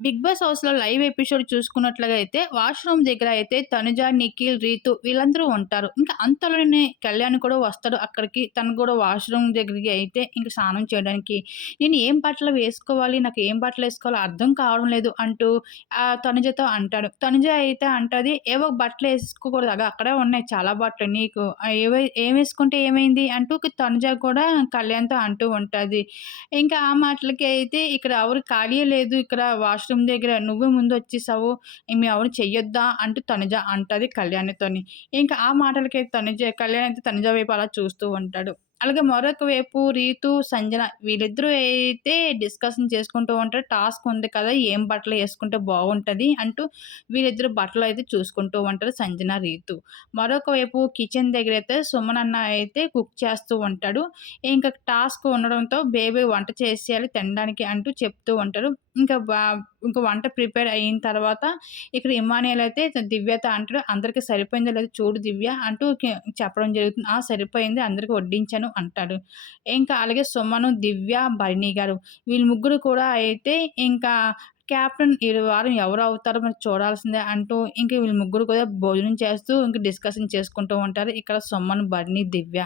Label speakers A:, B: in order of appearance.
A: Big boss హౌస్‌లో live episode చూసుకున్నట్లయితే washroom దగ్గర అయితే తనుజ, నిఖిల్, రీతు వీళ్ళందరూ ఉంటారు. ఇంకా అంతలోనే కళ్యాణ్ కూడా వస్తాడు అక్కడికి. తను కూడా వాష్‌రూమ్ దగ్గరికి అయితే ఇంకా స్నానం చేయడానికి. నేను ఏం బట్టలు వేసుకోవాలి? నాకు ఏం బట్టలు వేసుకోవాలో అర్థం కావడం లేదు అంటూ ఆ తనుజతో అంటాడు. తనుజ అయితే అంటది, "ఏవో బట్టలు వేసుకోకూడదు అగో అక్కడే ఉన్నాయి చాలా బట్టలు నీకు. ఏవై ఏవై ఏమేసుకుంటే ఏమైంది?" అంటూ తనుజ కూడా కళ్యాణ్‌తో అంటూ ఉంటుంది ఇంకా ఆ మాటలకి అయితే ఇక్కడ ఎవరు ఖాళీ లేదు ఇక్కడ వాష్‌రూమ్ దగ్గర నువ్వే మేము ఎవరిని చెయ్యొద్దా? అంటూ తనుజ అంటుంది కళ్యాణితోని. ఇంకా ఆ మాటలకి తనుజ కళ్యాణ్ అయితే తనుజ వైపు అలా చూస్తూ ఉంటాడు. అలాగే మరొక వైపు రీతు, సంజన వీళ్ళిద్దరూ అయితే డిస్కషన్ చేసుకుంటూ ఉంటారు. టాస్క్ ఉంది కదా! ఏం బట్టలు వేసుకుంటే బాగుంటుంది అంటూ వీళ్ళిద్దరు బట్టలు అయితే చూసుకుంటూ ఉంటారు సంజన, రీతు. మరొక వైపు కిచెన్ దగ్గరైతే సుమన్ అన్న అయితే కుక్ చేస్తూ ఉంటాడు. ఇంకా టాస్క్ ఉండడంతో బేబీ వంట చేసేయాలి తినడానికి అంటూ చెప్తూ ఉంటారు. ఇంకా ఇంకా వంట ప్రిపేర్ అయిన తర్వాత ఇక్కడ ఇమానియల్ అయితే దివ్యత అంటాడు, అందరికీ సరిపోయిందో లేదో చూడు దివ్య" అంటూ చెప్పడం జరుగుతుంది. "ఆ! సరిపోయింది అందరికీ వడ్డించాను" అంటాడు. ఇంకా అలాగే సుమను, దివ్య, భరణి గారు వీళ్ళు ముగ్గురు కూడా అయితే ఇంకా క్యాప్టెన్ ఈ వారం ఎవరు అవుతారో మరి చూడాల్సిందే అంటూ ఇంక వీళ్ళు ముగ్గురు కూడా భోజనం చేస్తూ ఇంక డిస్కషన్ చేసుకుంటూ ఉంటారు. ఇక్కడ సొమ్మను భరణి, దివ్య.